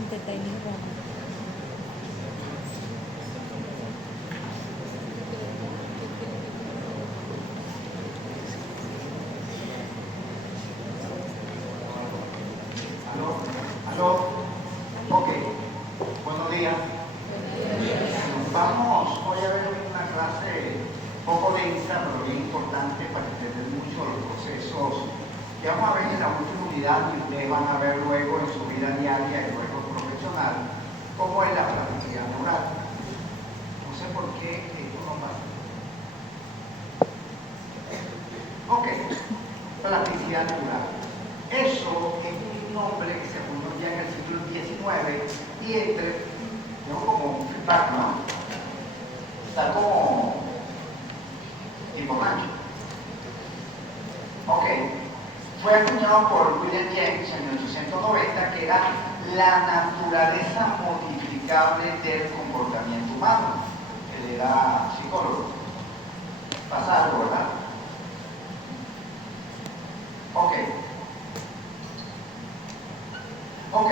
componente técnico. ¿Aló? ¿Aló? Ok. Buenos días. Vamos hoy a ver una clase poco densa, pero bien importante para entender mucho los procesos que vamos a ver en la última unidad y ustedes van a ver luego en su vida diaria y luego profesional, cómo es la plasticidad neural. No sé por qué esto no pasa. Ok, plasticidad neural. Eso es un nombre que se fundó ya en el siglo XIX y tengo como un feedback, ¿no? Está como tipo rancho. Ok, fue acuñado por William James en 1890, que era la naturaleza modificable del comportamiento humano. Él era psicólogo. Pasa algo, ¿verdad? Ok. Ok,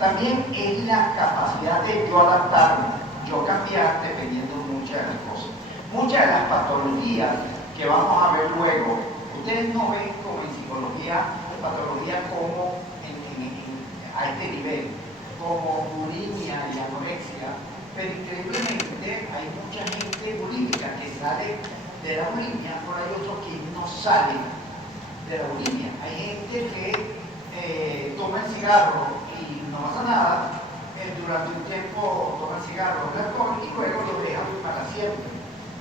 también es la capacidad de yo adaptarme, yo cambiar dependiendo de muchas de las cosas. Muchas de las patologías que vamos a ver luego, ustedes no ven como en psicología, patología como a este nivel, como bulimia y anorexia, pero increíblemente hay mucha gente bulímica que sale de la bulimia, pero hay otros que no salen de la bulimia. Hay gente que toma el cigarro y no pasa nada, durante un tiempo toma el cigarro o el alcohol y luego lo deja para siempre.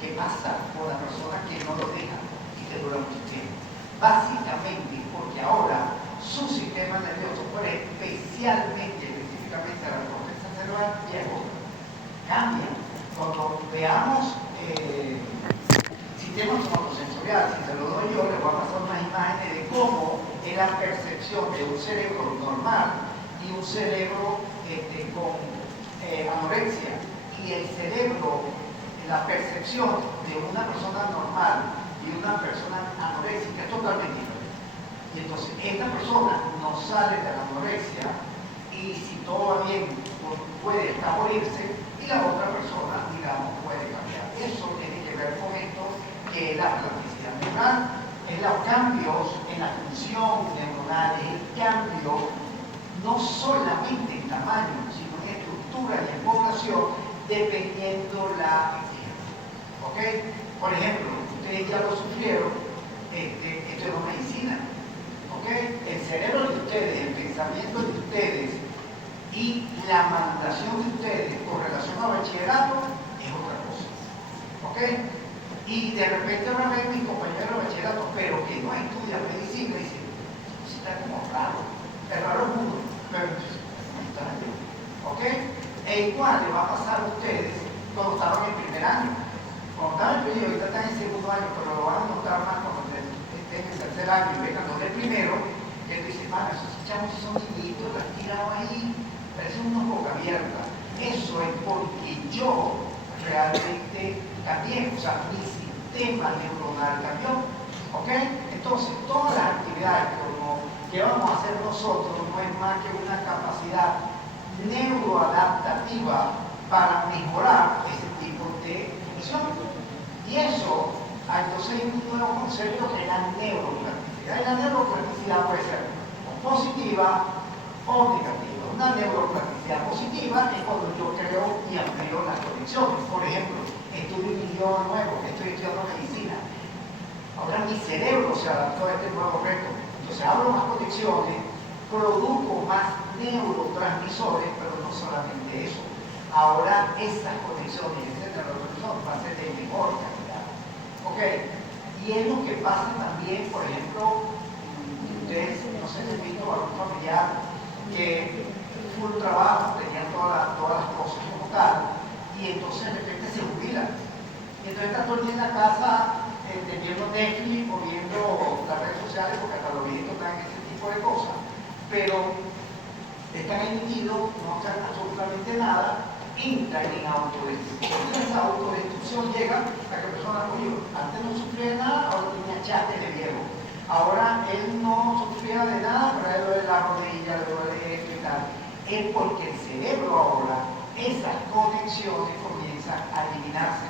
¿Qué pasa con la persona que no lo deja y que dura mucho tiempo? Básicamente porque ahora su sistema nervioso, específicamente la corteza cerebral viejo, cambia. Cuando veamos sistema somatosensorial, si se lo doy yo, les voy a pasar unas imágenes de cómo es la percepción de un cerebro normal y un cerebro con anorexia. Y el cerebro, la percepción de una persona normal y una persona anoréxica es totalmente diferente. Y entonces esta persona no sale de la anorexia y si todo va bien puede hasta morirse y la otra persona, digamos, puede cambiar. Eso tiene que ver con esto que es la plasticidad neural, es los cambios en la función neuronal, es el cambio no solamente en tamaño, sino en estructura y en población, dependiendo la actividad. ¿Ok? Por ejemplo, ustedes ya lo sufrieron, esto es una medicina. ¿Ok? El cerebro de ustedes, el pensamiento de ustedes y la maduración de ustedes con relación al bachillerato es otra cosa. ¿Ok? Y de repente van a ver mis compañeros de bachillerato, pero que no estudian medicina, y dicen, esto está como raro, es raro el mundo, pero no extraño. ¿Ok? E igual le va a pasar a ustedes cuando estaban en primer año. Cuando estaban en primer año, ahorita están en segundo año, pero lo van a notar más cuando estén en el tercer año y vengan los del primero, que tú dices, man, esos chamos son niñitos, los han tirado ahí, parecen unos boca abierta. Eso es porque yo realmente cambié, o sea, mi sistema neuronal cambió. ¿Ok? Entonces, todas las actividades como que vamos a hacer nosotros no es más que una capacidad neuroadaptativa para mejorar ese tipo de función. Y eso, entonces hay un nuevo concepto que es la neuroplasticidad. Y la neuroplasticidad puede ser o positiva o negativa. Una neuroplasticidad positiva es cuando yo creo y amplío las conexiones. Por ejemplo, estudio un idioma nuevo, estoy estudiando medicina. Ahora mi cerebro se adaptó a este nuevo reto. Entonces abro más conexiones, produzco más neurotransmisores, pero no solamente eso. Ahora esas conexiones, ese neurotransmisor va a ser de mejor calidad. ¿Ok? Y es lo que pasa también, por ejemplo, ustedes, no sé si han visto a algún familiar que full trabajo, tenía todas las cosas como tal, y entonces de repente se jubila. Y entonces está todo el día en la casa viendo Netflix o viendo las redes sociales, porque hasta los viejitos están en ese tipo de cosas, pero están ahí metidos, no hacen absolutamente nada, entran en autodestrucción. Y esa autodestrucción llega a que personas, oye, antes no sufría de nada, ahora tenía achaques de viejo. Ahora él no sufría de nada, pero a él le duele la rodilla, le duele esto y tal. es porque el cerebro ahora, esas conexiones comienzan a eliminarse.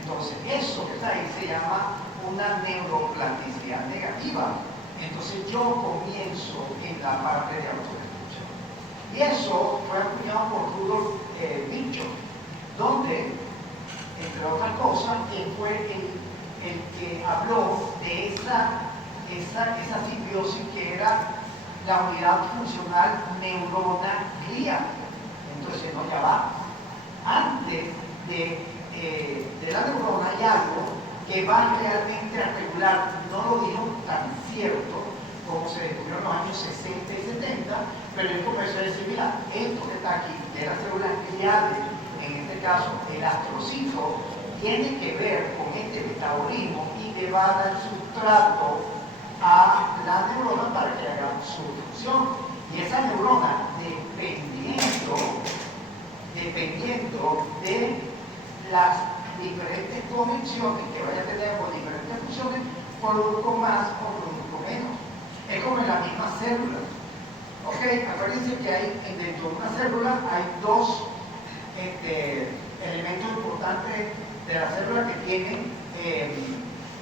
Entonces, eso que está ahí se llama una neuroplasticidad negativa. Entonces, yo comienzo en la parte de autodestrucción. Y eso fue acuñado por Rudolf Virchow, donde, entre otras cosas, él fue el que habló de esa simbiosis que era la unidad funcional neurona-glía. Entonces, no, ya va. Antes de la neurona hay algo que va realmente a regular, no lo dijo tan cierto como se descubrió en los años 60 y 70, pero él comenzó a decir, mira, esto que está aquí, de las células gliales, en este caso el astrocito, tiene que ver con este metabolismo y le va a dar sustrato a la neurona para que haga su función. Y esa neurona, dependiendo de las diferentes conexiones que vaya a tener con diferentes funciones, produzco más o produzco menos. Es como en la misma célula. Ok, acuérdense que hay dentro de una célula hay dos elementos importantes de la célula que tienen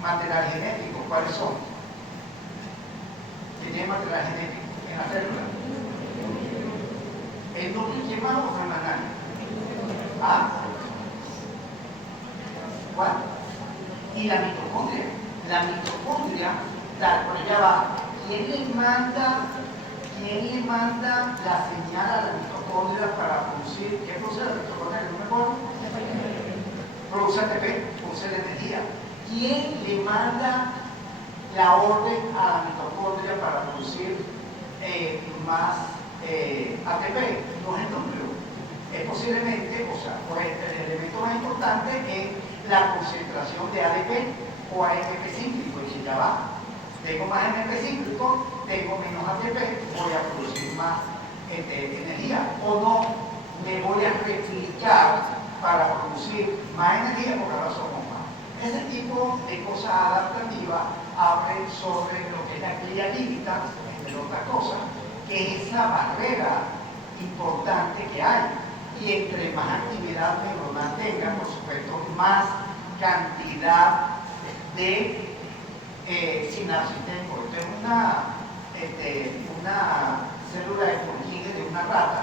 material genético. ¿Cuáles son? Que tienen material genético en la célula. El núcleo, ¿quién más o nadie? ¿Ah? ¿Cuál? Y la mitocondria. La mitocondria, por allá va. ¿Quién le manda la señal a la mitocondria para producir? ¿Qué produce la mitocondria? ¿No me acuerdo? Produce ATP, produce la energía. ¿Quién le manda la orden a la mitocondria para producir más ATP? No es el núcleo. Es posiblemente, el elemento más importante es la concentración de ADP o AMP cíclico. Y ya va. Tengo más AMP cíclico, tengo menos ATP, voy a producir más energía. O no, me voy a replicar para producir más energía porque ahora somos más. Ese tipo de cosas adaptativas hablan sobre lo que es la glialítica, entre otras cosas, que es esa barrera importante que hay. Y entre más actividad neuronal tenga, por supuesto, más cantidad de sinapsis tengo. Esto es una célula de Purkinje de una rata,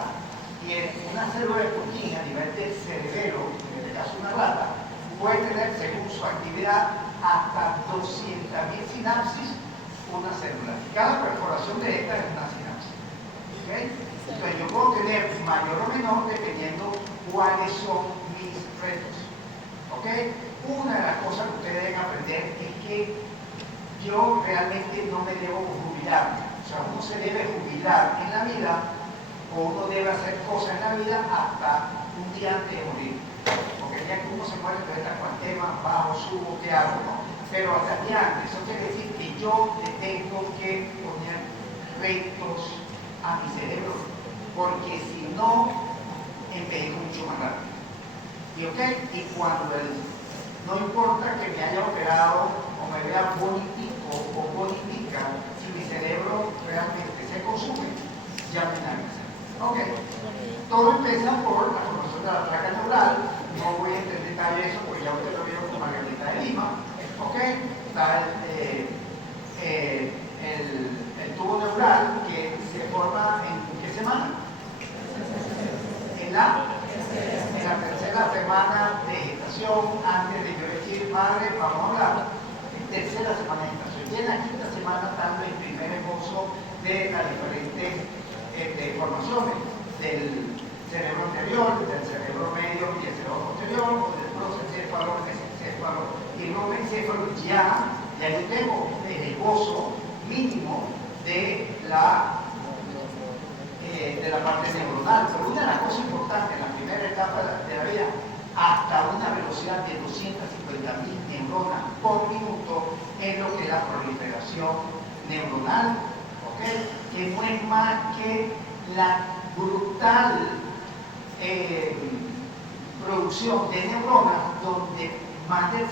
y una célula de Purkinje a nivel del cerebelo, en este caso una rata, puede tener, según su actividad, hasta 200.000 sinapsis una célula. Cada perforación de esta es una sinapsis. ¿Okay? Entonces yo puedo tener mayor o menor dependiendo cuáles son mis retos. ¿Ok? Una de las cosas que ustedes deben aprender es que yo realmente no me debo jubilar. O sea, uno se debe jubilar en la vida, o uno debe hacer cosas en la vida hasta un día antes de morir. Porque el día que uno se muere, entonces está con el tema, bajo, subo, ¿qué hago? ¿No? Pero hasta el día antes, eso quiere decir que yo le tengo que poner retos a mi cerebro, porque si no, envejezco mucho más rápido. Y cuando no importa que me haya operado o me vea bonitico o bonitica, si mi cerebro realmente se consume, ya me da que hacer. Ok, todo empieza por la formación de la placa neural. No voy a entender detalle eso porque ya usted lo vio con Margarita de Lima. Ok, está el tubo neural que se forma en ¿qué semana? En la tercera semana de gestación, antes de yo decir, madre, vamos a hablar, tercera semana de gestación. Y en la quinta semana está el primer esbozo de las diferentes formaciones del cerebro anterior, del cerebro medio y el cerebro posterior, o del prosencéfalo, el mesencéfalo y el nomencéfalo. Ya yo tengo el esbozo mínimo de la parte neuronal. Pero una de las cosas importantes en la primera etapa de la vida, hasta una velocidad de 250.000 neuronas por minuto, es lo que es la proliferación neuronal, ¿okay? Que no es más que la brutal producción de neuronas, donde más del 50%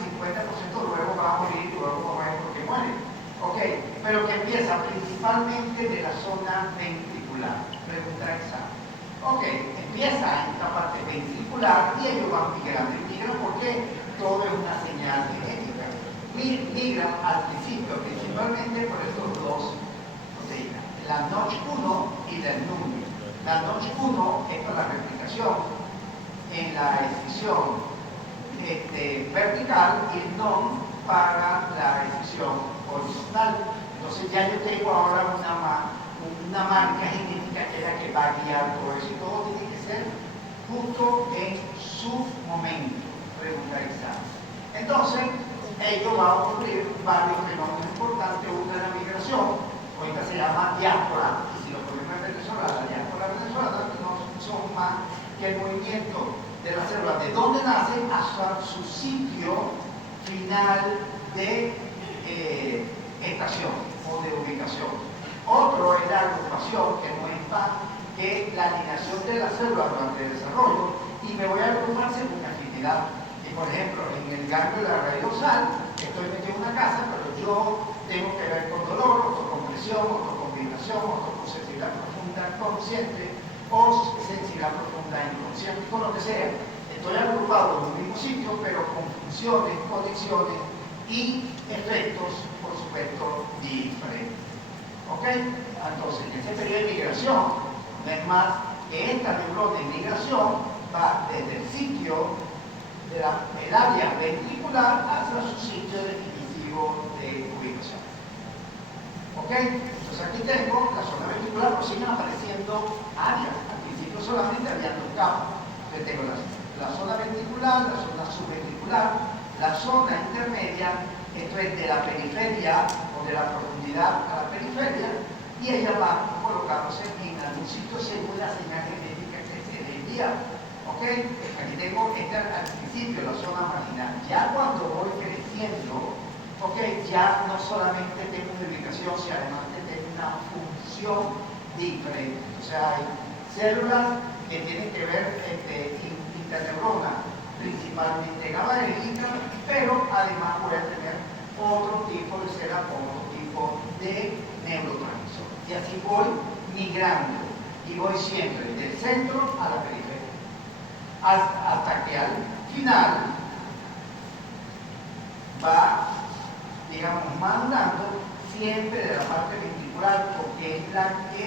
luego va a morir y luego va a morir porque muere. ¿Okay? Pero que empieza principalmente de la zona ventricular. Pregunta exacta. Ok, empieza en esta parte ventricular y ellos van migrando. Y migran porque todo es una señal genética. Migran al principio, principalmente por estos dos proteínas, la Notch1 y la NUM. La Notch1 es para la replicación en la escisión vertical y el NOM para la escisión horizontal. Entonces ya yo tengo ahora una marca genética que es la que va a guiar todo eso, y todo tiene que ser justo en su momento regularizado. Entonces, ello va a ocurrir varios fenómenos importantes. Uno es la migración, ahorita se llama diáspora, y si lo ponemos en Venezuela, la diáspora venezolana no son más que el movimiento de las células de donde nacen hasta su sitio final de estación o de ubicación. Otro es la agrupación, que no es más que la alineación de las células durante el desarrollo, y me voy a agrupar según afinidad. Y por ejemplo, en el ganglio de la raíz dorsal, estoy metido en una casa, pero yo tengo que ver con dolor, autocompresión, autocombinación, autosensibilidad profunda consciente o sensibilidad profunda inconsciente, con lo que sea. Estoy agrupado en un mismo sitio, pero con funciones, conexiones y efectos, por supuesto, diferentes. ¿Ok? Entonces, en este periodo de migración, no es más que esta neurona de migración va desde el sitio del área ventricular hacia su sitio definitivo de ubicación. ¿Ok? Entonces aquí tengo la zona ventricular, pero siguen apareciendo áreas. Al principio solamente había dos capas. Entonces tengo la zona ventricular, la zona subventricular, la zona intermedia. Esto es de la periferia o de la profundidad a la periferia, y ella va colocándose en algún sitio según la señal genética que se le envía. ¿Ok? Aquí tengo al principio la zona marginal. Ya cuando voy creciendo, ¿ok? Ya no solamente tengo una ubicación, sino además que tengo una función diferente. O sea, hay células que tienen que ver interneurona, principalmente GABAérgica, pero además voy a tener otro tipo de células con otro tipo de neurotransmisores. Y así voy migrando y voy siempre del centro a la periferia, hasta que al final va, digamos, madurando siempre de la parte ventricular, porque es la que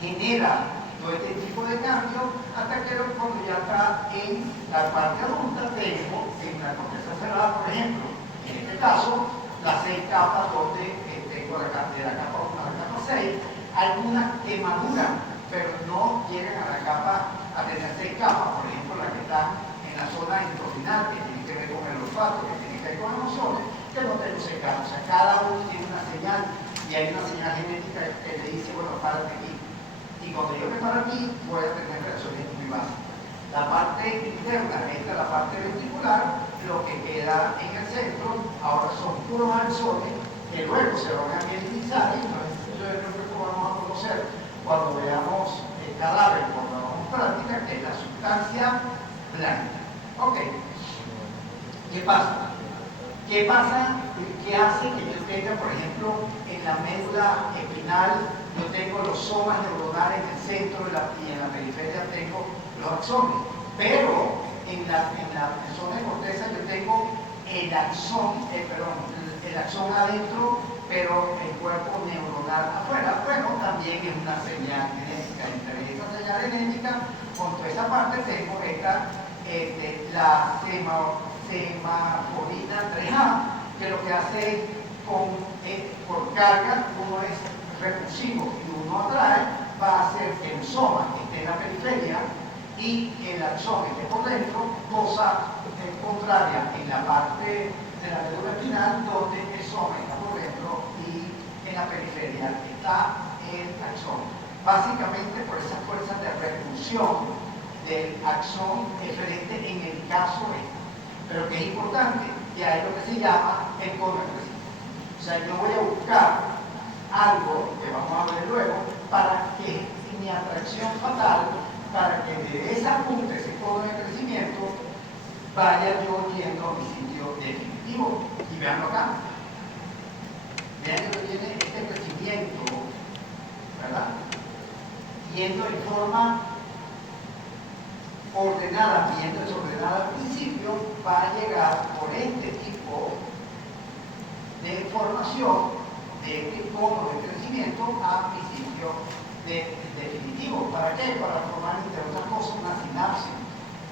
genera todo este tipo de cambio, hasta que cuando ya está en la parte adulta tengo en la corteza cerebral, por ejemplo, en este caso, las 6 capas donde tengo de la capa 1 a la capa 6, algunas que maduran, pero no llegan a la capa a tener 6 capas, por ejemplo, las que están en la zona endocrinal, que tiene que ver con el olfato, que tiene que ver con emociones, que no tengo 6 capas. O sea, cada uno tiene una señal, y hay una señal genética que le dice, bueno, párate aquí. Y cuando yo me paro aquí, voy a tener reacciones muy básicas. La parte interna, esta es la parte ventricular, lo que queda en el centro, ahora son puros axones que luego se van a mielinizar, y entonces yo creo que lo vamos a conocer cuando veamos el cadáver, cuando hagamos práctica, que es la sustancia blanca. Ok. ¿Qué pasa? ¿Qué pasa? ¿Qué hace que yo tenga, por ejemplo, en la médula espinal, yo tengo los somas neuronales en el centro y en la periferia tengo los axones? Pero en la zona de corteza yo tengo el axón adentro, pero el cuerpo neuronal afuera. Bueno, también es una señal genética. Entre esa señal genética, con toda esa parte tengo la semaforina 3A, que lo que hace es, por carga, uno es repulsivo y uno atrae, va a hacer que el soma esté en la periferia y el axón esté por dentro, cosa contraria en la parte de la médula espinal, donde el soma está por dentro y en la periferia está el axón. Básicamente por esas fuerzas de repulsión del axón eferente en el caso pero que es importante, ya es lo que se llama el convertido. O sea, yo voy a buscar algo que vamos a ver luego para que mi atracción fatal, para que de esa punta, ese cono de crecimiento, vaya yo yendo a mi sitio definitivo. Y veanlo acá. Vean que tiene este crecimiento, ¿verdad? Yendo en forma ordenadamente, desordenada al principio, va a llegar por este tipo de formación, de este cono de crecimiento a principio definitivo. ¿Para qué? Para formar, entre otras cosas, una sinapsis.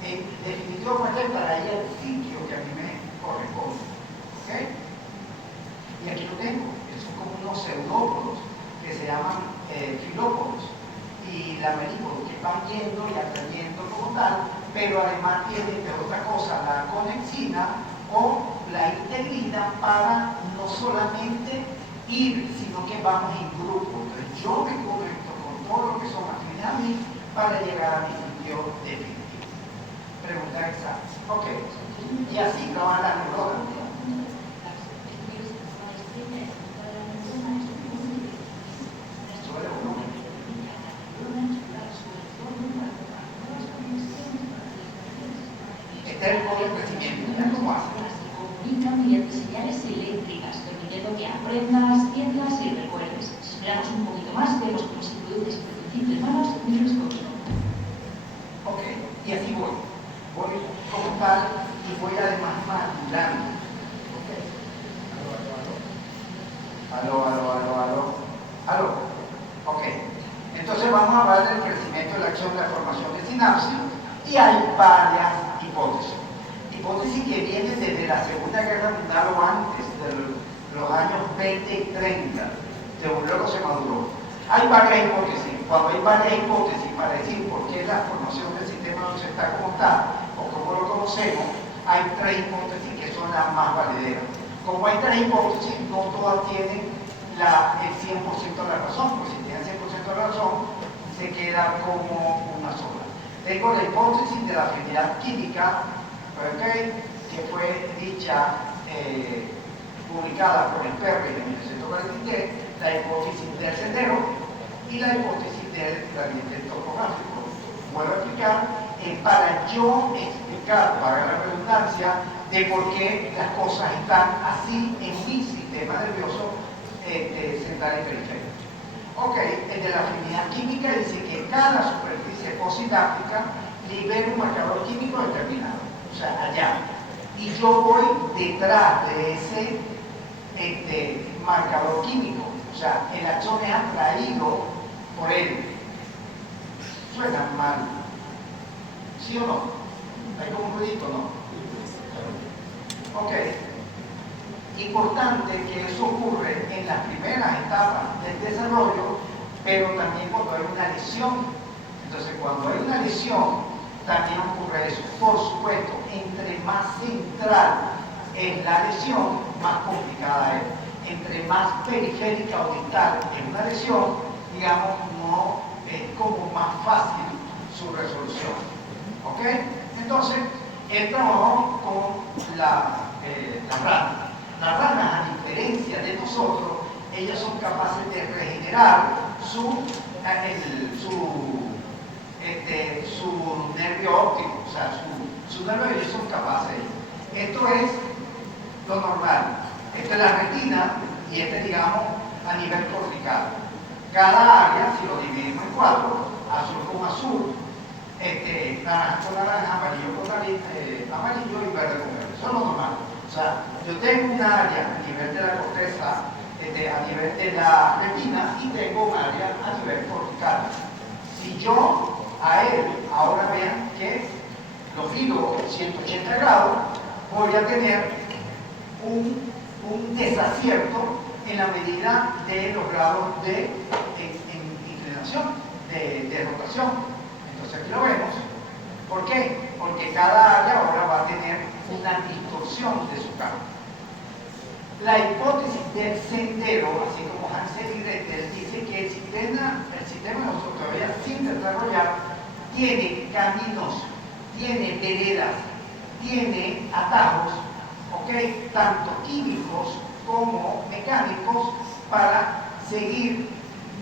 En definitivo, ¿para qué? Para ir al sitio que a mí me corresponde. ¿Ok? Y aquí lo tengo. Son como unos pseudópodos que se llaman filópodos y lamelípodos, que van yendo y atrayendo como tal, pero además tienen de otra cosa la conexina o la integrina para no solamente ir, sino que vamos en grupo. Entonces yo me conecto con todo lo que son afines a mí para llegar a mi sitio definitivo. Pregunta exacta. Ok. Y así va la neurona. Este es el cono de crecimiento. ¿Ya cómo hace? Comunican mediante señales eléctricas, permitiendo que aprendas, entiendas y recuerdes. Si exploramos un poquito más, vemos cómo se produce este principio en manos de microscopio. Ok, y así voy. Voy como tal y voy además madurando. Ok. Aló. Ok. Entonces vamos a hablar del crecimiento de la acción de la formación de sinapsis y hay varias hipótesis. Hipótesis que vienen desde la Segunda Guerra Mundial o antes de los años 20 y 30, según luego se maduró. Hay varias hipótesis. Cuando hay varias hipótesis para decir por qué la formación del sistema no se está como está o como lo conocemos, hay tres hipótesis que son las más valederas. Como hay tres hipótesis, no todas tienen el 100% de la razón, porque si tienen 100% de la razón, se queda como una sola. Tengo la hipótesis de la afinidad química, ¿okay?, que fue dicha, publicada por el Perry en 1943, la hipótesis del sendero y la hipótesis del gradiente topográfico. Vuelvo a explicar, para yo explicar, para la redundancia, de por qué las cosas están así en mi sistema nervioso central y periférico. Ok, el de la afinidad química dice que cada superficie posidáptica libera un marcador químico determinado, o sea, allá. Y yo voy detrás de ese marcador químico, o sea, el axón es atraído por él. Suena mal, ¿sí o no? Hay como un ruidito, ¿no? Ok. Importante que eso ocurre en las primeras etapas del desarrollo, pero también cuando hay una lesión. Entonces, cuando hay una lesión, también ocurre eso. Por supuesto, entre más central es la lesión, más complicada es. Entre más periférica o distal es una lesión, digamos, no es como más fácil su resolución. ¿Ok? Entonces, él trabajó con la rana. Las ranas, a diferencia de nosotros, ellas son capaces de regenerar su nervio óptico, o sea, su nervio, ellos son capaces. Esto es lo normal. Esta es la retina y este, digamos, a nivel cortical. Cada área, si lo dividimos en cuatro, azul con azul, naranja con naranja, amarillo con amarillo y verde con verde. Eso es lo normal. O sea, yo tengo un área a nivel de la corteza, a nivel de la retina, y tengo un área a nivel cortical. Si yo a él, ahora vean que lo giro 180 grados, voy a tener un desacierto en la medida de los grados de inclinación, de rotación. Entonces aquí lo vemos. ¿Por qué? Porque cada área ahora va a tener una distorsión de su campo. La hipótesis del sendero, así como Hansel y Gretel, dice que el sistema nosotros todavía sin desarrollar tiene caminos, tiene veredas, tiene atajos, ¿ok?, tanto químicos como mecánicos, para seguir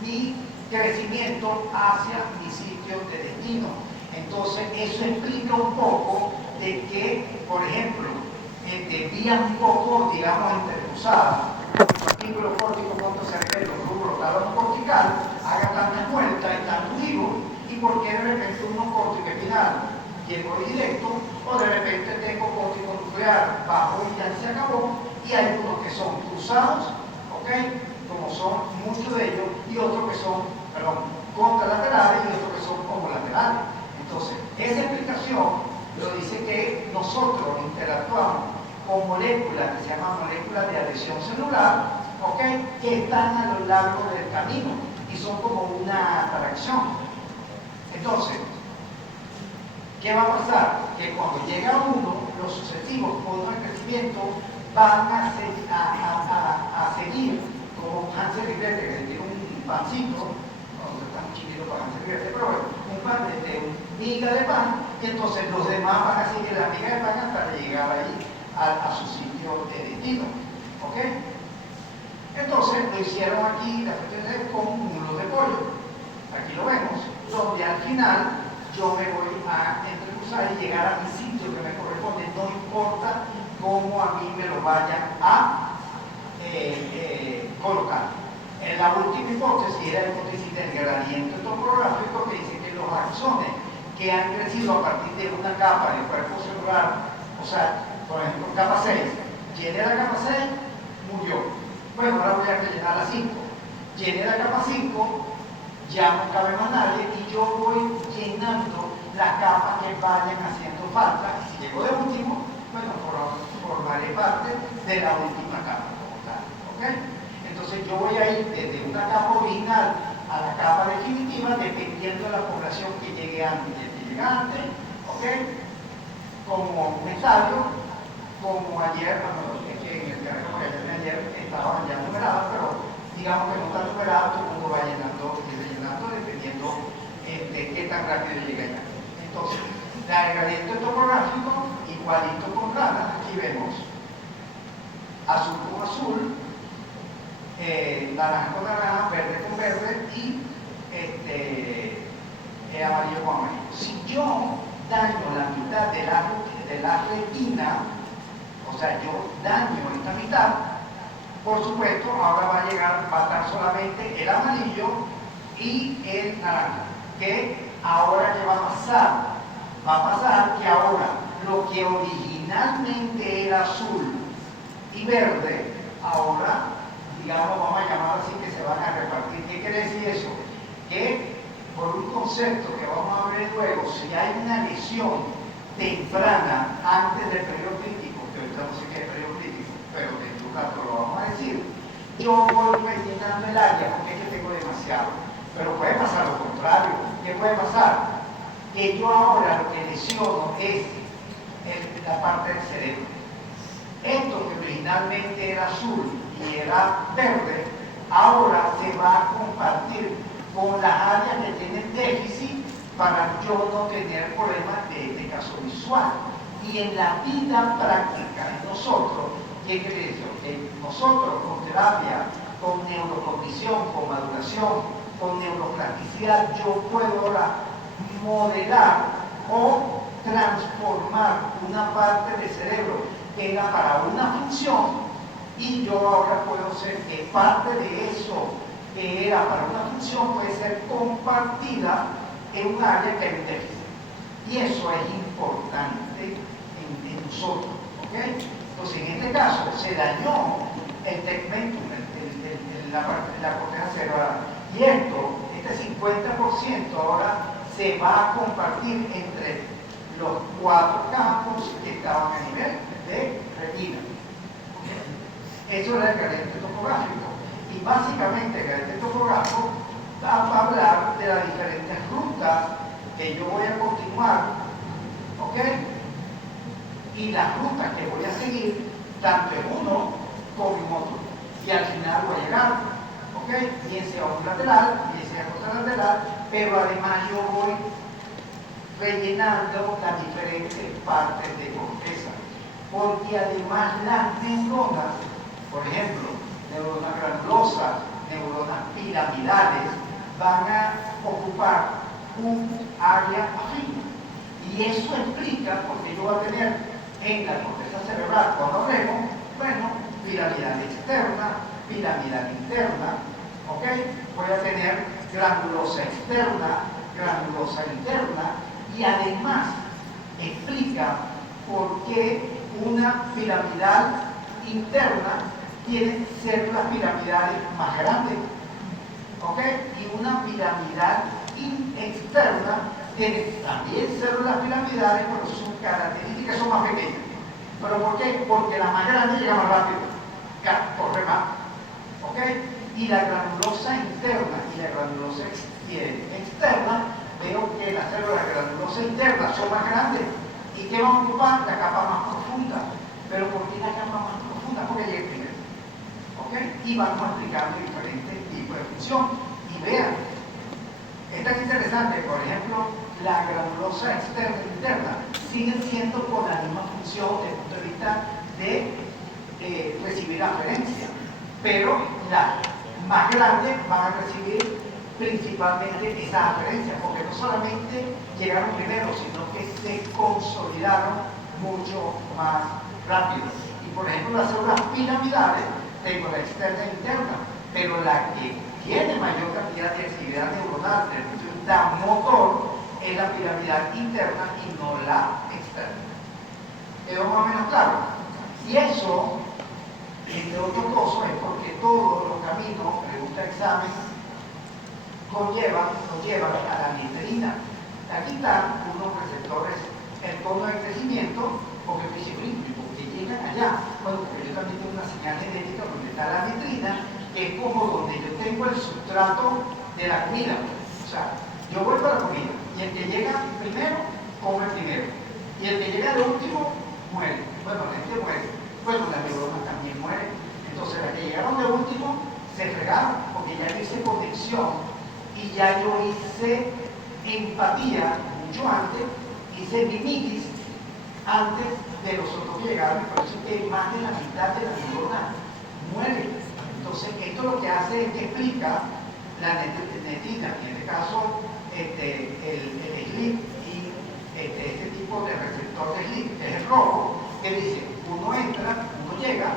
mi crecimiento hacia mi sitio de destino. Entonces, eso explica un poco de que, por ejemplo, vías un poco, digamos, entrecruzadas, el vínculo córtico cuando se refiere los rubros talón cortical, haga tantas vueltas y tantos giros, y por qué de repente uno córtico espinal llego directo, o de repente tengo código nuclear bajo y ya se acabó, y hay unos que son cruzados, ¿ok? Como son muchos de ellos, y otros que son, perdón, contralaterales y otros que son homolaterales. Entonces, esa explicación lo dice que nosotros interactuamos con moléculas que se llaman moléculas de adhesión celular, ¿ok? Que están a lo largo del camino y son como una atracción. Entonces, ¿qué va a pasar? Que cuando llega uno, los sucesivos conos de crecimiento van a seguir como Hansel y Gretel, que tiene un pancito, no está muy chiquito para Hansel y Gretel, pero bueno, un pan de miga de pan, y entonces los demás van a seguir la miga de pan hasta llegar ahí a su sitio de destino. ¿Ok? Entonces lo hicieron aquí, la cuestión es con mulos de pollo. Aquí lo vemos, donde al final yo me voy a entrecruzar y llegar a mi sitio que me corresponde, no importa cómo a mí me lo vayan a colocar. En la última hipótesis era la hipótesis del gradiente topográfico, que dice que los axones que han crecido a partir de una capa del cuerpo celular, o sea, por ejemplo, capa 6, llené la capa 6, murió. Bueno, ahora voy a rellenar la 5. Llené la capa 5, ya no cabe más nadie, y yo voy llenando las capas que vayan haciendo falta. Y si llego de último, bueno, formaré parte de la última capa como tal. ¿Ok? Entonces yo voy a ir desde una capa original a la capa definitiva dependiendo de la población que llegue antes. El que llega antes, ¿ok? Como un estadio, como ayer, bueno, es que en el terreno de ayer estaban ya numeradas, pero digamos que no está numerado, todo el mundo va llenando y rellenando dependiendo de qué tan rápido llega allá. Entonces, el gradiente topográfico, igualito con rana, aquí vemos azul con azul, naranja con naranja, verde con verde y amarillo con amarillo. Si yo daño la mitad de la retina, o sea, yo daño esta mitad, por supuesto, ahora va a estar solamente el amarillo y el naranja. Que ahora ¿qué va a pasar? Va a pasar que ahora lo que originalmente era azul y verde, ahora, digamos, vamos a llamarlo así, que se van a repartir. ¿Qué quiere decir eso? Que por un concepto que vamos a ver luego, si hay una lesión temprana antes del periodo crítico, que ahorita no sé qué es periodo crítico, pero que en tu caso lo vamos a decir, yo voy rellenando el área porque es que tengo demasiado. Pero puede pasar lo contrario. ¿Qué puede pasar? Que yo ahora lo que lesiono es la parte del cerebro. Esto que originalmente era azul y era verde, ahora se va a compartir con las áreas que tienen déficit para yo no tener problemas de este caso visual. Y en la vida práctica, en nosotros, ¿qué quiere decir? Que nosotros con terapia, con neurocognición, con maduración, con neuroplasticidad, yo puedo ahora modelar o transformar una parte del cerebro que era para una función, y yo ahora puedo ser que parte de eso que era para una función puede ser compartida en un área que hay un déficit. Y eso es importante en nosotros. ¿Okay? Entonces, en este caso, se dañó el tegmentum, la corteza cerebral. Y este 50% ahora se va a compartir entre los 4 campos que estaban a nivel de retina. ¿Okay? Eso era el gradiente topográfico. Y básicamente el gradiente topográfico va a hablar de las diferentes rutas que yo voy a continuar, ¿ok? Y las rutas que voy a seguir, tanto en uno como en otro. Y al final voy a llegar, ¿ok? Bien sea un lateral, bien sea contralateral, pero además yo voy rellenando las diferentes partes de corteza. Porque además las neuronas, por ejemplo, neuronas granulosas, neuronas piramidales, van a ocupar un área afín. Y eso explica porque yo voy a tener en la corteza cerebral, cuando hablemos, bueno, piramidal externa, piramidal interna, ¿ok? Voy a tener granulosa externa, granulosa interna, y además explica por qué una piramidal interna tiene células piramidales más grandes, ¿ok? Y una piramidal externa tiene también células piramidales, pero sus características son más pequeñas. ¿Pero por qué? Porque la más grande llega más rápido, corre más, ¿ok? Y la granulosa interna y la granulosa externa, veo que las células granulosas internas son más grandes. ¿Y qué van a ocupar? La capa más profunda. ¿Pero por qué la capa más profunda? Porque llega primero, ¿ok? Y vamos explicando diferentes tipos de función. Y vean, es tan interesante, por ejemplo, la granulosa externa e interna siguen siendo con la misma función desde el punto de vista de recibir aferencia, pero las más grandes van a recibir principalmente esa aferencia, porque no solamente llegaron primero, sino que se consolidaron mucho más rápido. Y por ejemplo, las células piramidales, tengo la externa e interna, pero la que tiene mayor cantidad de actividad neuronal desde el punto de vista motor es la piramidal interna y no la externa. ¿Quedó más o menos claro? Y eso, entre otros cosas, es porque todos los caminos, pregunta examen, nos llevan a la mielina. Aquí están unos receptores en torno al crecimiento, porque porque llegan allá. Bueno, porque yo también tengo una señal genética donde está la mielina, que es como donde yo tengo el sustrato de la comida. O sea, yo vuelvo a la comida, y el que llega primero, come primero. Y el que llega de último, muere. Bueno, la gente muere. Bueno, las neuronas también mueren. Entonces, las que llegaron de último, se fregaron, porque ya hice conexión y ya yo hice empatía mucho antes, hice mimitis antes de los otros que llegaron, por eso es que más de la mitad de la neurona muere. Entonces, esto lo que hace es que explica la netina, en este caso el SLIP y este tipo de receptor de SLIP, que es el rojo, que dice, uno entra, uno llega,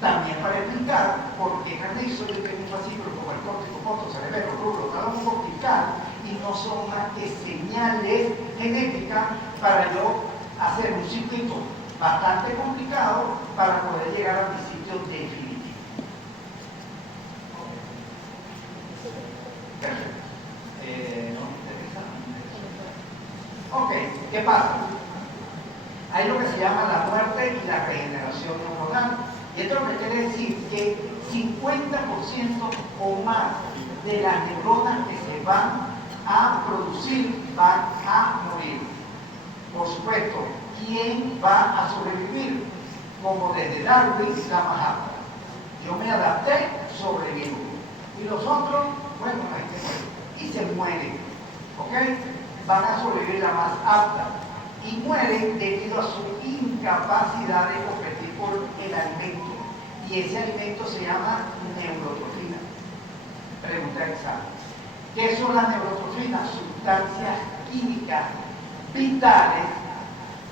también para explicar por qué carrizo yo tengo un fascículo como el córtico, poto, cerebelo, rubro, tálamo cortical, y no son más que señales genéticas para yo hacer un circuito bastante complicado para poder llegar a mi sitio definitivo. Perfecto. ¿No me interesa? Ok, ¿qué pasa? Hay lo que se llama la muerte y la regeneración neuronal. Y esto lo que quiere decir que 50% o más de las neuronas que se van a producir van a morir. Por supuesto, ¿quién va a sobrevivir? Como desde Darwin, la más apta. Yo me adapté, sobrevivo. Y los otros, bueno, la gente muere. Y se mueren. ¿Ok? Van a sobrevivir la más apta. Y mueren debido a su incapacidad de competir por el alimento. Y ese alimento se llama neurotrofinas. Pregunta de examen. ¿Qué son las neurotrofinas? Sustancias químicas vitales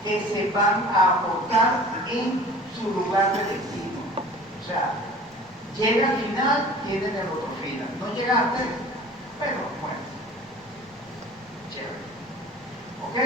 que se van a aportar en su lugar de destino. O sea, llega al final, tiene neurotrofinas. No llegaste, pero bueno. Chévere. ¿Ok?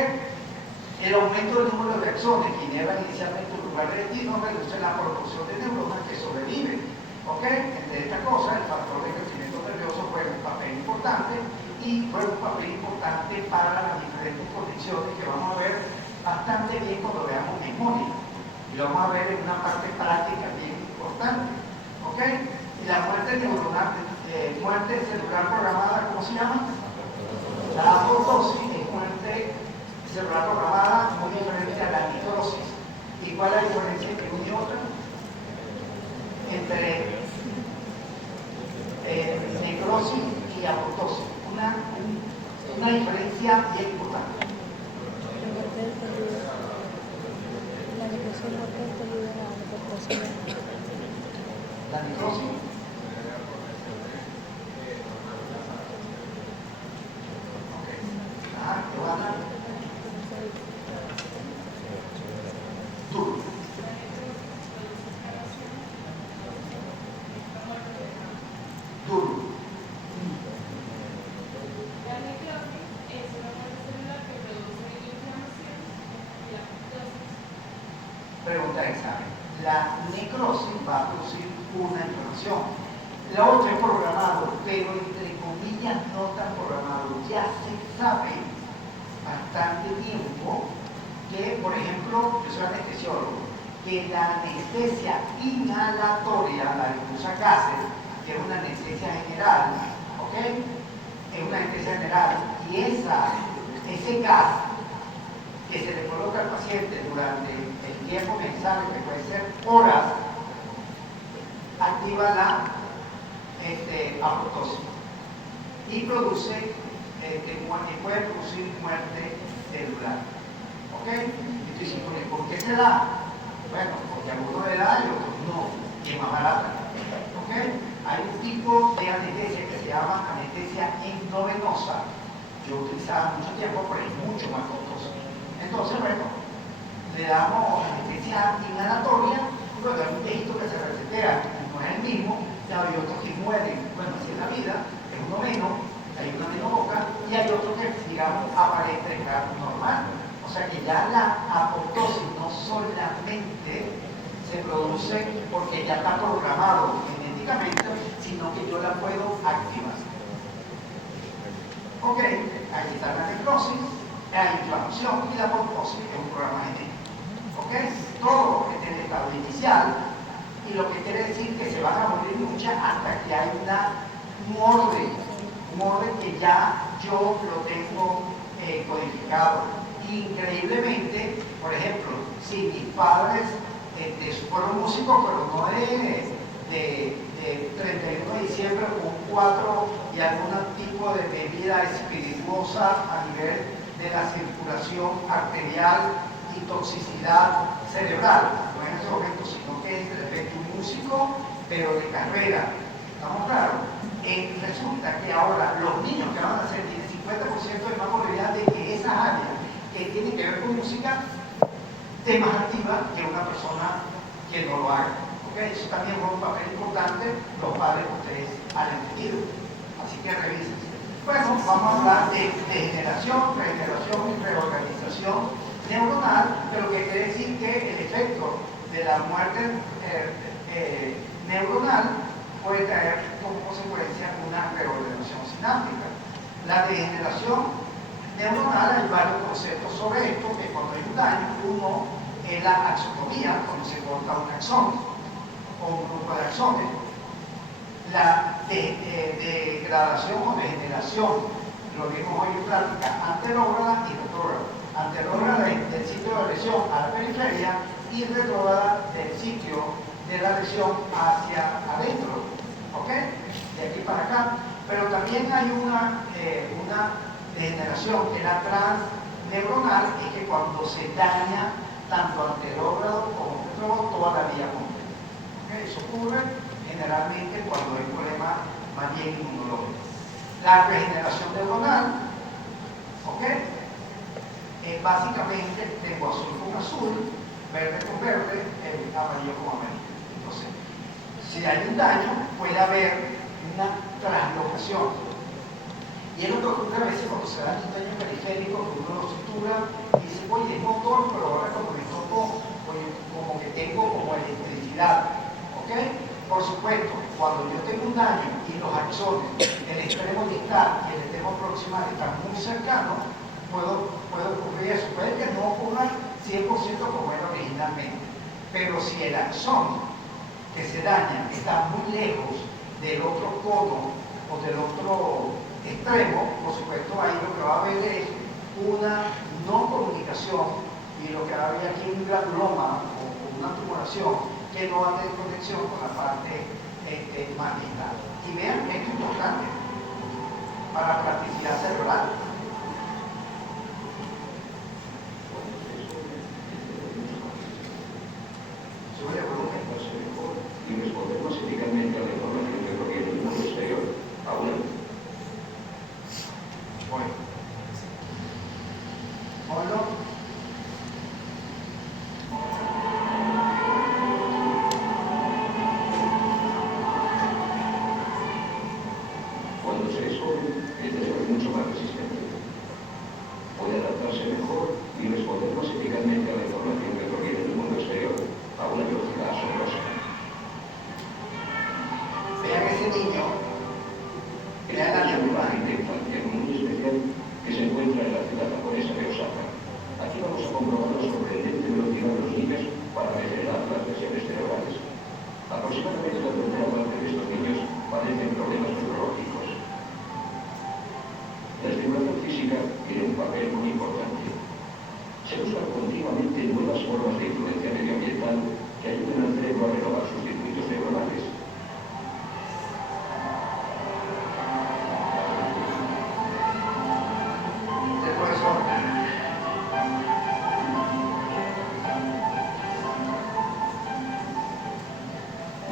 El aumento del número de axones que inervan inicialmente un lugar de destino reduce la proporción de neuronas que sobreviven. ¿Ok? Entre estas cosas, el factor de crecimiento nervioso juega un papel importante y juega un papel importante para las diferentes condiciones que vamos a ver bastante bien cuando veamos memoria. Y lo vamos a ver en una parte práctica bien importante. ¿Ok? Y la muerte neuronal, muerte celular programada, ¿cómo se llama? La apoptosis es muerte celular programada, muy diferente a la necrosis. ¿Y cuál es la diferencia entre una y otra? Entre necrosis y apoptosis. Una diferencia bien importante. La necrosis. Joana. Duro. Duro. La necrosis es una muerte celular que produce inflamación y la Pregunta de examen. La necrosis va a producir una inflamación. La otra es programado, pero entre comillas no tan programado. Ya se sabe bastante tiempo que, por ejemplo, yo soy anestesiólogo, que la anestesia inhalatoria, la que usa gases, que es una anestesia general, ¿ok? Es una anestesia general, y ese gas que se le coloca al paciente durante el tiempo necesario, que puede ser horas, activa la apoptosis y produce, puede producir muerte celular. ¿Ok? Y tú dices, ¿por qué se da? Bueno, porque algunos le da y otros no, y es más barata. ¿Ok? Hay un tipo de anestesia que se llama anestesia endovenosa. Yo utilizaba mucho tiempo, pero es mucho más costoso. Entonces, bueno, le damos anestesia inhalatoria, luego hay un viejito que se resetea, no es el mismo, hay otros que mueren. Bueno, así es la vida, es uno menos, hay una menos boca, y hay otro que, digamos, aparece estar normal. O sea que ya la apoptosis no solamente se produce porque ya está programado genéticamente, sino que yo la puedo activar. Ok, ahí está la necrosis, hay inflamación, y la apoptosis es un programa genético. Ok, todo en el estado inicial, y lo que quiere decir que se van a morir muchas hasta que hay un orden que ya yo lo tengo codificado. Increíblemente, por ejemplo, si mis padres fueron músicos, pero no de 31 de diciembre con 4 y algún tipo de bebida espirituosa a nivel de la circulación arterial y toxicidad cerebral, no en ese momento, sino que es de repente un músico, pero de carrera. ¿Estamos claros? Resulta que ahora los niños que van a nacer tienen 50% de más probabilidad de que esas áreas que tienen que ver con música estén más activas que una persona que no lo haga. ¿Okay? Eso también es un papel importante, los padres que ustedes han entendido. Así que revisen. Bueno, vamos a hablar de degeneración, regeneración y reorganización neuronal, pero que quiere decir que el efecto de la muerte neuronal puede traer como consecuencia una reorganización sináptica. La degeneración neuronal, hay varios conceptos sobre esto, que cuando hay un daño, uno es la axotomía, cuando se corta un axón o un grupo de axones. La degradación o degeneración, lo vimos hoy en práctica, anterógrada y retrógrada. Anterógrada del sitio de la lesión a la periferia y retrógrada del sitio de la lesión hacia adentro. ¿Ok? De aquí para acá. Pero también hay una degeneración que es la transneuronal, es que cuando se daña tanto anterógrado como retrógrado toda la vía completa. ¿Okay? Eso ocurre generalmente cuando hay problemas más bien inmunológicos. La regeneración neuronal, ¿ok? Básicamente tengo azul con azul, verde con verde, amarillo con amarillo. Entonces, si hay un daño, puede haber una translocación. Y es lo que ocurre a veces cuando se da un daño periférico, que uno lo sutura y dice, oye, es motor, pero ahora cuando me toco, oye, como que tengo como electricidad. ¿Ok? Por supuesto, cuando yo tengo un daño y los axones, el extremo distal y el extremo proximal están muy cercanos, puede ocurrir eso. Puede que no ocurra 100% como era originalmente. Pero si el axón que se daña está muy lejos del otro cono o del otro extremo, por supuesto ahí lo que va a haber es una no comunicación, y lo que va a haber aquí es un granuloma o una tumoración que no va a tener conexión con la parte más distal. Y vean que esto es importante para plasticidad cerebral. Sube el volumen. Y respondemos eficazmente a la información que proviene del mundo exterior. Ahora. Bueno. Ponlo. Cuando se es joven, el cerebro es mucho más resistente. Puede adaptarse mejor y responder más eficazmente a la información que proviene del mundo exterior. papel muy importante. Se buscan continuamente nuevas formas de influencia medioambiental que ayuden al cerebro a renovar sus circuitos neuronales.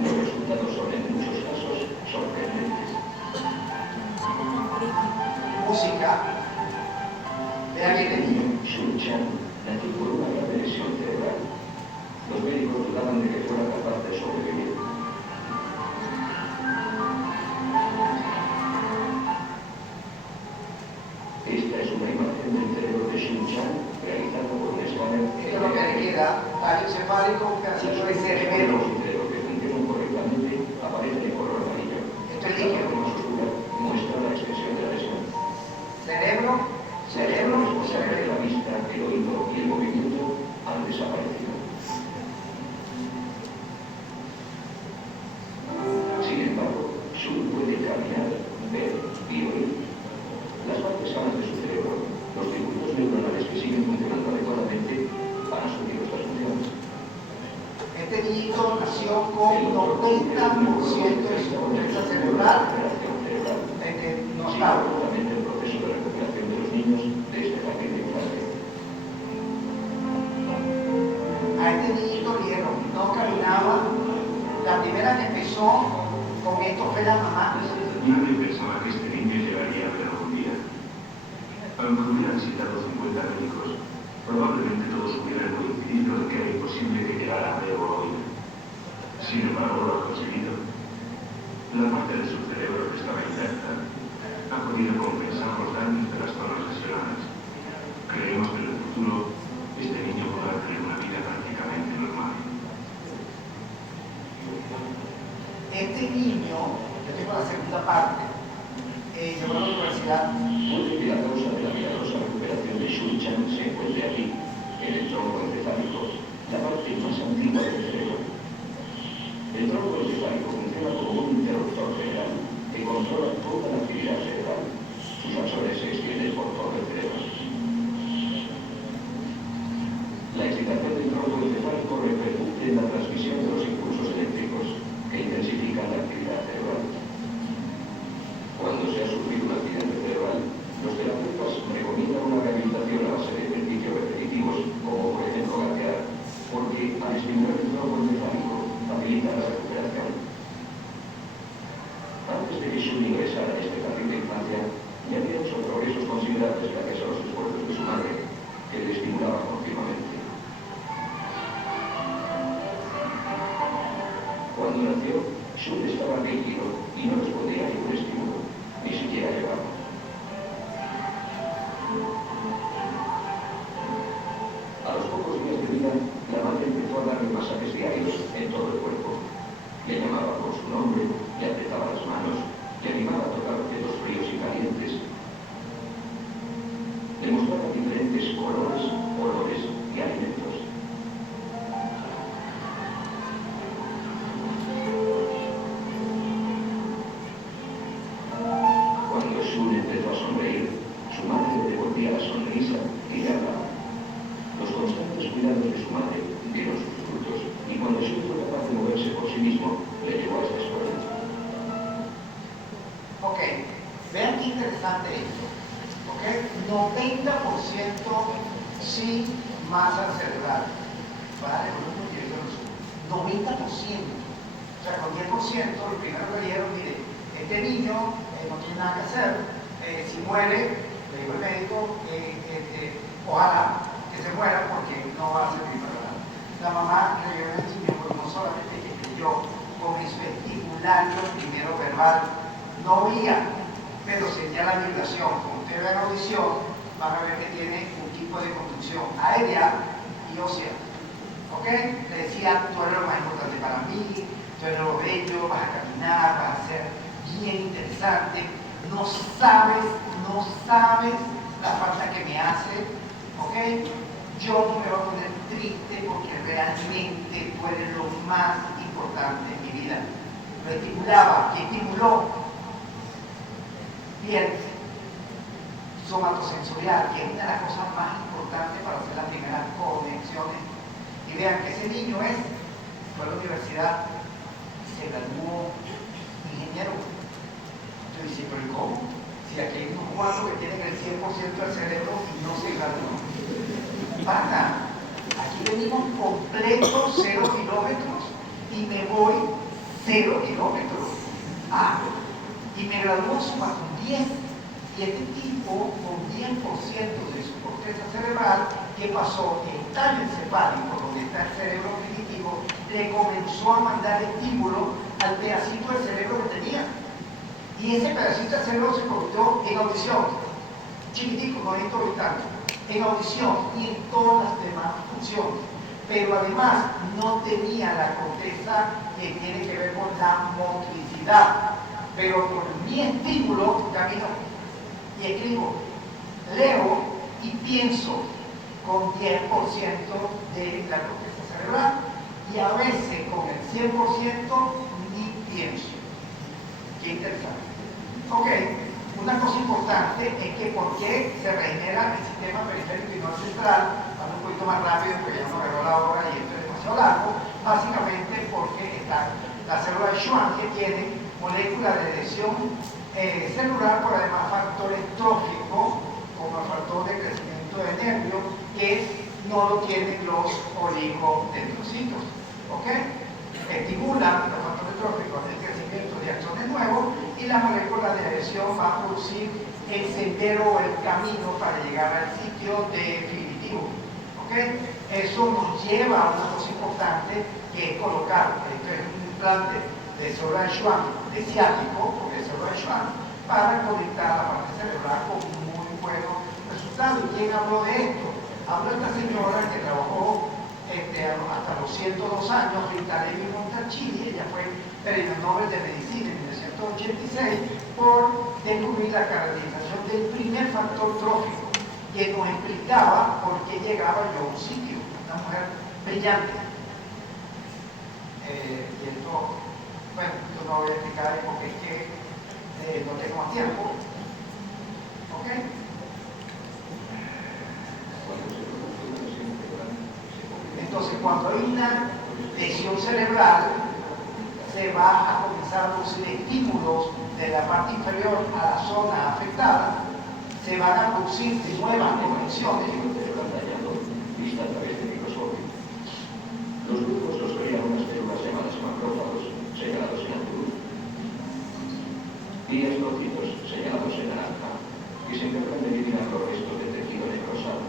Los resultados son en muchos casos sorprendentes. Música. Vean que tenía. Shun Chan nació por una grave lesión cerebral. Los médicos dudaban de que fuera capaz de sobrevivir. Esta es una imagen del cerebro de Shun Chan realizado por un escáner. Esto es lo que le queda. Tallo encefálico, un pedacito de cerebelo. Los cerebros que funcionan correctamente aparecen en color amarillo. Esto es La líquido. parte más oscura muestra la extensión de la lesión. Cerebro, cerebro, Los responsables de cerebro. la vista, el oído y el movimiento han desaparecido. Sin embargo, Shun puede caminar, ver y oír. Las partes sanas de su cerebro, los circuitos neuronales que siguen funcionando adecuadamente, han asumido estas funciones. Este niñito nació con 90% de su corteza cerebral no Sigue estable. adecuadamente el proceso de recuperación de los niños de este jardín de infancia. A este niñito vieron, no caminaba. La primera que empezó con esto fue la mamá. Nadie pensaba que este niño llegaría a ver algún día. Aunque hubieran visitado 50 médicos, probablemente todos hubieran coincidido en que era imposible que llegara a ver o a oír. Sin embargo, lo ha conseguido. La parte de su cerebro que estaba intacta ha podido compensar los daños de las zonas lesionadas. Creemos que en el futuro este niño podrá tener una vida prácticamente normal. Este niño, yo tengo la segunda parte, llegó a la universidad. Puede que la causa de la milagrosa recuperación de Shun Chan se encuentre aquí, en el tronco encefálico, la parte más antigua del cerebro. El tronco encefálico funciona como un interruptor general que controla toda la actividad cerebral. Sus axones se extienden por todo el cerebro. La excitación del tronco encefálico repercute en la transmisión de los impulsos eléctricos que intensifican la actividad cerebral. Cuando se ha sufrido un accidente cerebral, los terapeutas recomiendan una rehabilitación a base de ejercicios repetitivos, como por ejemplo gatear, porque al estimular el tronco encefálico facilita la recuperación. Antes de que Shun ingresara a este jardín de infancia, ya había hecho progresos considerables gracias a los esfuerzos de su madre, que le estimulaba continuamente. Cuando nació, Shun estaba rígido y no respondía a ningún estímulo, ni siquiera lloraba. A los pocos días de vida, la madre empezó a darle masajes diarios en todo el cuerpo. Le llamaba por su nombre, le apretaba las manos, le animaba a tocar objetos fríos y calientes. Le mostraba diferentes colores, olores y alimentos. Cuando Shun empezó a sonreír, su madre le devolvía la sonrisa y le hablaba. Los constantes cuidados de su madre dieron sus frutos, y cuando Shun fue capaz de moverse por sí mismo, le llevó a esta escuela. Ok, vean qué interesante esto. Ok, 90% sin masa cerebral. ¿Vale? 90%. O sea, con 10%, lo primero que dijeron, mire, este niño no tiene nada que hacer. Si muere, le digo al médico, ojalá que se muera porque no va a servir para nada. La mamá le dio el niño, porque no solamente que creyó con el vesticulario primero verbal, no oía, pero sentía la vibración. Como usted ve en la audición, van a ver que tiene un tipo de construcción aérea y ósea. ¿Ok? Le decía, tú eres lo más importante para mí, tú eres lo bello, vas a caminar, vas a ser bien interesante. No sabes la falta que me hace. ¿Ok? Yo no me voy a poner triste porque realmente tú eres lo más importante en mi vida. Lo estimulaba y estimuló. Bien, somatosensorial, que es una de las cosas más importantes para hacer las primeras conexiones. Y vean que ese niño fue a la universidad, se graduó ingeniero. Yo decía, pero ¿cómo? Si aquí hay unos cuantos que tienen el 100% del cerebro y no se graduó. Pana, aquí venimos completos 0 kilómetros y me voy 0 kilómetros. Y me graduó suma con 10. Y este tipo, con 10% de su corteza cerebral, que pasó el tallo encefálico, donde está el cerebro primitivo, le comenzó a mandar estímulo al pedacito del cerebro que tenía. Y ese pedacito del cerebro se convirtió en audición, chiquitico, no necesito gritar, en audición y en todas las demás funciones. Pero además no tenía la corteza que tiene que ver con la motricidad. Pero por mi estímulo camino y escribo, leo y pienso con 10% de la corteza cerebral y a veces con el 100% ni pienso. Qué interesante. Ok, una cosa importante es que por qué se regenera el sistema periférico y no el central, vamos un poquito más rápido porque ya no agarró la hora y esto es demasiado largo, básicamente porque está la célula de Schwann que tiene moléculas de lesión celular, por además factores tróficos, como el factor de crecimiento de nervios, que no lo tienen los oligodendrocitos. ¿Ok? Estimulan los factores tróficos del crecimiento de axones nuevos y la molécula de adhesión va a producir el sendero o el camino para llegar al sitio definitivo. ¿Ok? Eso nos lleva a una cosa importante que es colocar un implante de célula de Schwann, de ciático, o de célula de Schwann, para conectar la parte cerebral con muy buenos resultados. ¿Y quién habló de esto? Habló esta señora que trabajó hasta los 102 años, Rita Levi Montalcini. Ella fue premio Nobel de Medicina en 1986 por descubrir la caracterización del primer factor trófico, que nos explicaba por qué llegaba yo a un sitio. Una mujer brillante. Y esto, bueno, yo no voy a explicar porque es que no tengo más tiempo. ¿Ok? Entonces, cuando hay una lesión cerebral, se va a comenzar a producir estímulos de la parte inferior a la zona afectada, se van a producir nuevas conexiones. Los grupos los crean unas células llamadas macrófagos, señalados en azul, y estrocitos, señalados en naranja, que se encargan de eliminar los restos de tejido necrosado.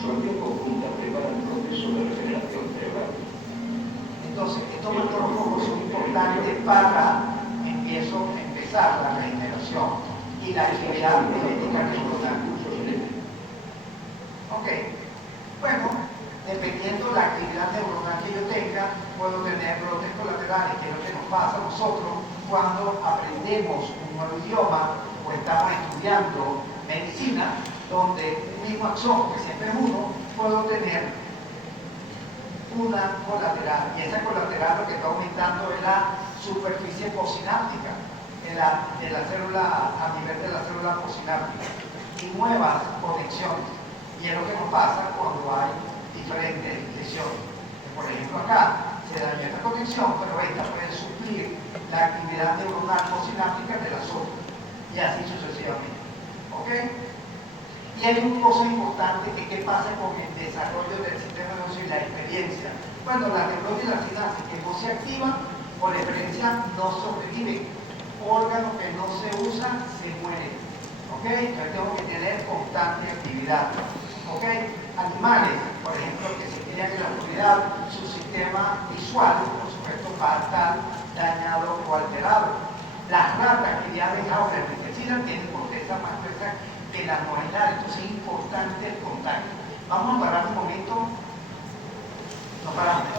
Su acción conjunta prepara el proceso de regeneración cerebral. Entonces, estos macrófagos son importantes para empezar la regeneración y la actividad genética neuronal. Ok, bueno, dependiendo de la actividad neuronal que yo tenga, puedo tener brotes colaterales, que es lo que nos pasa a nosotros cuando aprendemos un nuevo idioma o estamos estudiando medicina, donde un mismo axón, que siempre es uno, puedo tener una colateral, y esa colateral lo que está aumentando es la superficie postsináptica de la célula, a nivel de la célula postsináptica, y nuevas conexiones. Y es lo que nos pasa cuando hay diferentes lesiones. Por ejemplo, acá se dañó esta conexión, pero esta puede suplir la actividad neuronal postsináptica de las otras, y así sucesivamente. ¿Ok? Y hay una cosa importante que qué pasa con el desarrollo del sistema nervioso y la experiencia. Bueno, la neuronas y la sinapsis que no se activan por la experiencia no sobreviven. Órganos que no se usan se mueren. ¿Ok? Entonces tengo que tener constante actividad. ¿Ok? Animales, por ejemplo, que se quedan en la oscuridad, su sistema visual, por supuesto, va a estar dañado o alterado. Las ratas que ya ven ahora enriquecidas tienen corteza más gruesa que la novedad, entonces es importante el contacto. Vamos a parar un momento. No paramos.